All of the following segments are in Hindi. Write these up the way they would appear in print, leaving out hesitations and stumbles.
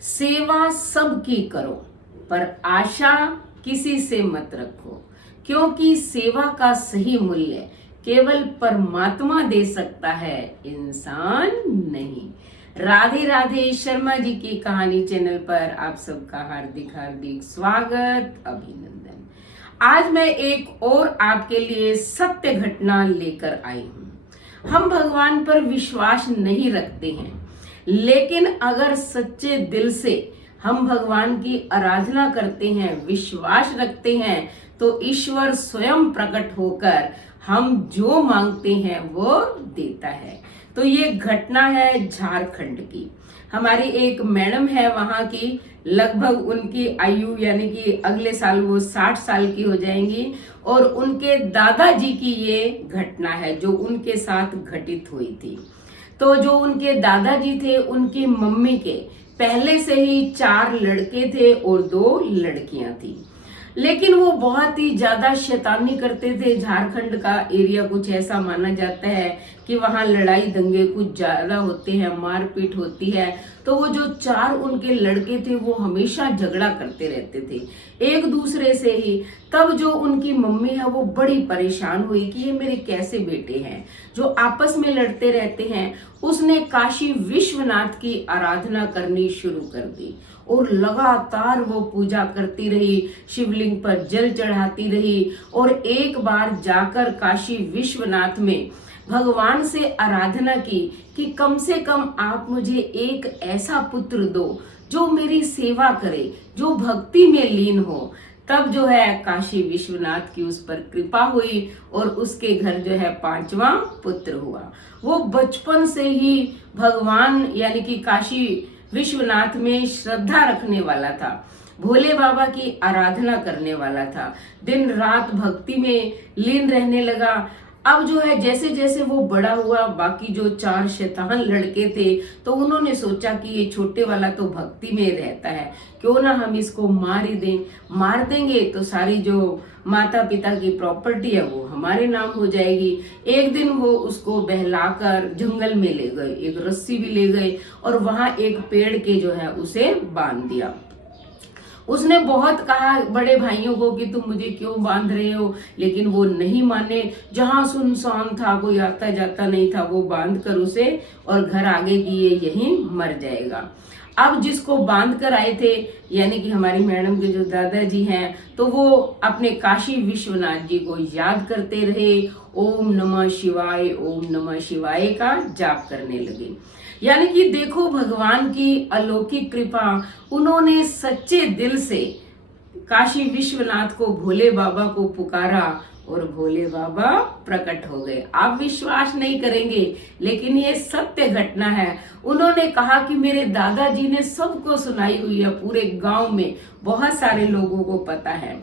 सेवा सबकी करो, पर आशा किसी से मत रखो, क्योंकि सेवा का सही मूल्य केवल परमात्मा दे सकता है, इंसान नहीं। राधे राधे। शर्मा जी की कहानी चैनल पर आप सबका हार्दिक हार्दिक स्वागत, अभिनंदन। आज मैं एक और आपके लिए सत्य घटना लेकर आई हूँ। हम भगवान पर विश्वास नहीं रखते हैं, लेकिन अगर सच्चे दिल से हम भगवान की आराधना करते हैं, विश्वास रखते हैं, तो ईश्वर स्वयं प्रकट होकर हम जो मांगते हैं वो देता है। तो ये घटना है झारखंड की। हमारी एक मैडम है वहां की, लगभग उनकी आयु यानी कि अगले साल वो 60 साल की हो जाएंगी, और उनके दादाजी की ये घटना है जो उनके साथ घटित हुई थी। तो जो उनके दादाजी थे, उनकी मम्मी के पहले से ही 4 लड़के थे और 2 लड़कियां थी, लेकिन वो बहुत ही ज्यादा शैतानी करते थे। झारखंड का एरिया कुछ ऐसा माना जाता है कि वहां लड़ाई दंगे कुछ ज्यादा होते हैं, मारपीट होती है। तो वो जो 4 उनके लड़के थे वो हमेशा झगड़ा करते रहते थे एक दूसरे से ही। तब जो उनकी मम्मी है वो बड़ी परेशान हुई कि ये मेरे कैसे बेटे हैं जो आपस में लड़ते रहते हैं। उसने काशी विश्वनाथ की आराधना करनी शुरू कर दी और लगातार वो पूजा करती रही, शिवलिंग पर जल चढ़ाती रही, और एक बार जाकर काशी विश्वनाथ में भगवान से आराधना की कि कम से कम आप मुझे एक ऐसा पुत्र दो जो मेरी सेवा करे, जो भक्ति में लीन हो। तब जो है काशी विश्वनाथ की उस पर कृपा हुई और उसके घर जो है 5वां पुत्र हुआ। वो बचपन से ही भगवान यानी कि काशी विश्वनाथ में श्रद्धा रखने वाला था, भोले बाबा की आराधना करने वाला था, दिन रात भक्ति में लीन रहने लगा। अब जो है जैसे जैसे वो बड़ा हुआ, बाकी जो 4 शैतान लड़के थे तो उन्होंने सोचा कि ये छोटे वाला तो भक्ति में रहता है, क्यों ना हम इसको मार ही दें। मार देंगे तो सारी जो माता पिता की प्रॉपर्टी है वो हमारे नाम हो जाएगी। एक दिन वो उसको बहलाकर जंगल में ले गए, एक रस्सी भी ले गए और वहां एक पेड़ के जो है उसे बांध दिया। उसने बहुत कहा बड़े भाइयों को कि तुम मुझे क्यों बांध रहे हो, लेकिन वो नहीं माने। जहां सुनसान था, कोई आता जाता नहीं था, वो बांध कर उसे और घर आगे कि ये यहीं मर जाएगा। अब जिसको बांध कर आए थे यानी कि हमारी मैडम के जो दादाजी हैं, तो वो अपने काशी विश्वनाथ जी को याद करते रहे, ओम नमः शिवाय, ओम नमः शिवाय का जाप करने लगे। यानी कि देखो भगवान की अलौकिक कृपा, उन्होंने सच्चे दिल से काशी विश्वनाथ को, भोले बाबा को पुकारा और भोले बाबा प्रकट हो गए। आप विश्वास नहीं करेंगे, लेकिन ये सत्य घटना है। उन्होंने कहा कि मेरे दादाजी ने सबको सुनाई हुई है, पूरे गांव में बहुत सारे लोगों को पता है।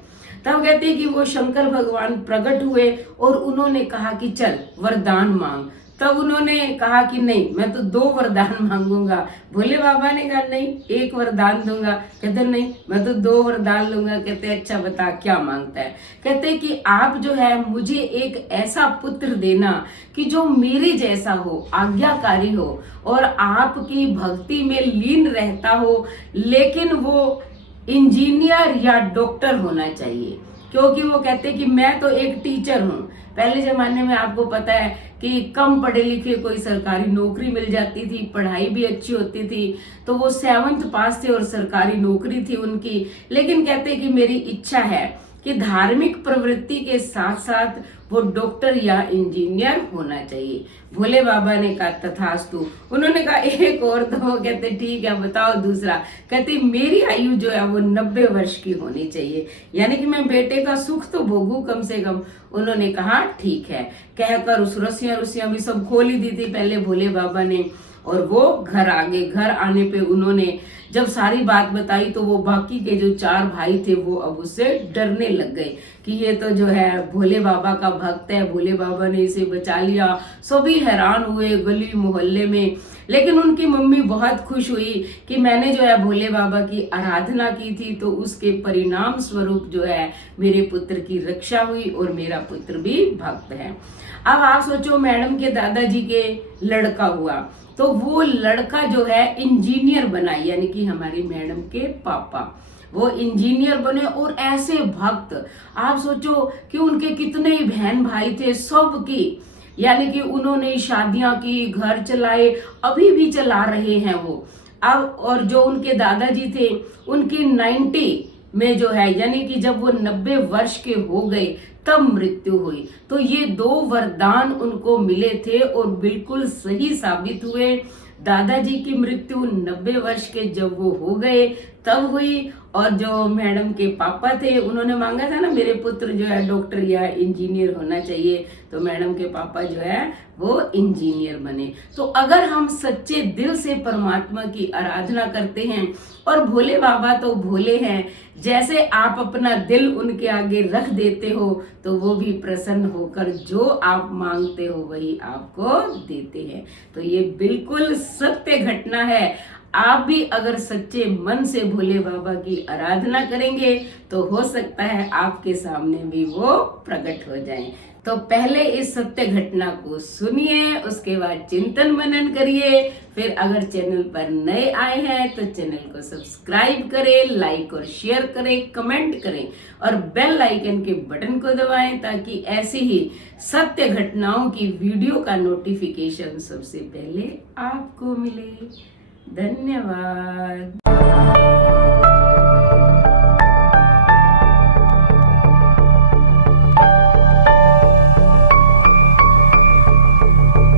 तब कहते कि वो शंकर भगवान प्रकट हुए और उन्होंने कहा कि चल वरदान मांग। तब उन्होंने कहा कि नहीं, मैं तो 2 वरदान मांगूंगा। भोले बाबा ने कहा नहीं, 1 वरदान दूंगा। कहते नहीं, मैं तो 2 वरदान लूंगा। कहते अच्छा बता क्या मांगता है। कहते कि आप जो है मुझे एक ऐसा पुत्र देना कि जो मेरे जैसा हो, आज्ञाकारी हो और आपकी भक्ति में लीन रहता हो, लेकिन वो इंजीनियर या डॉक्टर होना चाहिए। क्योंकि वो कहते कि मैं तो एक टीचर हूँ। पहले जमाने में आपको पता है कि कम पढ़े लिखे कोई सरकारी नौकरी मिल जाती थी, पढ़ाई भी अच्छी होती थी, तो वो 7th पास थे और सरकारी नौकरी थी उनकी। लेकिन कहते कि मेरी इच्छा है कि धार्मिक प्रवृत्ति के साथ साथ वो डॉक्टर या इंजीनियर होना चाहिए। भोले बाबा ने कहा तथास्तु। उन्होंने कहा एक और दो। कहते ठीक है बताओ दूसरा। कहते मेरी आयु जो है वो 90 वर्ष की होनी चाहिए, यानी कि मैं बेटे का सुख तो भोगू कम से कम। उन्होंने कहा ठीक है। कहकर उस रस्सियां भी सब खोल ही दी थी पहले भोले बाबा ने, और वो घर आ गए। घर आने पे उन्होंने जब सारी बात बताई तो वो बाकी के जो 4 भाई थे वो अब उससे डरने लग गए कि ये तो जो है भोले बाबा का भक्त है, भोले बाबा ने इसे बचा लिया। सभी हैरान हुए गली मोहल्ले में। लेकिन उनकी मम्मी बहुत खुश हुई कि मैंने जो है भोले बाबा की आराधना की थी, तो उसके परिणाम स्वरूप जो है मेरे पुत्र की रक्षा हुई और मेरा पुत्र भी भक्त है। अब आप सोचो, मैडम के दादाजी के लड़का हुआ, तो वो लड़का जो है इंजीनियर बना, यानी कि हमारी मैडम के पापा वो इंजीनियर बने। और ऐसे भक्त, आप सोचो कि उनके कितने ही बहन भाई थे, सब की, यानी कि उन्होंने शादियां की, घर चलाए, अभी भी चला रहे हैं वो। अब और जो उनके दादाजी थे उनकी 90 में जो है, यानी कि जब वो 90 वर्ष के हो गए तब मृत्यु हुई। तो ये 2 वरदान उनको मिले थे और बिल्कुल सही साबित हुए। दादाजी की मृत्यु 90 वर्ष के जब वो हो गए तब हुई, और जो मैडम के पापा थे उन्होंने मांगा था ना मेरे पुत्र जो है डॉक्टर या इंजीनियर होना चाहिए, तो मैडम के पापा जो है वो इंजीनियर बने। तो अगर हम सच्चे दिल से परमात्मा की आराधना करते हैं, और भोले बाबा तो भोले हैं, जैसे आप अपना दिल उनके आगे रख देते हो तो वो भी प्रसन्न होकर जो आप मांगते हो वही आपको देते हैं। तो ये बिल्कुल सत्य घटना है। आप भी अगर सच्चे मन से भोले बाबा की आराधना करेंगे तो हो सकता है आपके सामने भी वो प्रकट हो जाएं। तो पहले इस सत्य घटना को सुनिए, उसके बाद चिंतन मनन करिए। फिर अगर चैनल पर नए आए हैं तो चैनल को सब्सक्राइब करें, लाइक और शेयर करें, कमेंट करें और बेल आइकन के बटन को दबाएं, ताकि ऐसी ही सत्य घटनाओं की वीडियो का नोटिफिकेशन सबसे पहले आपको मिले। धन्यवाद।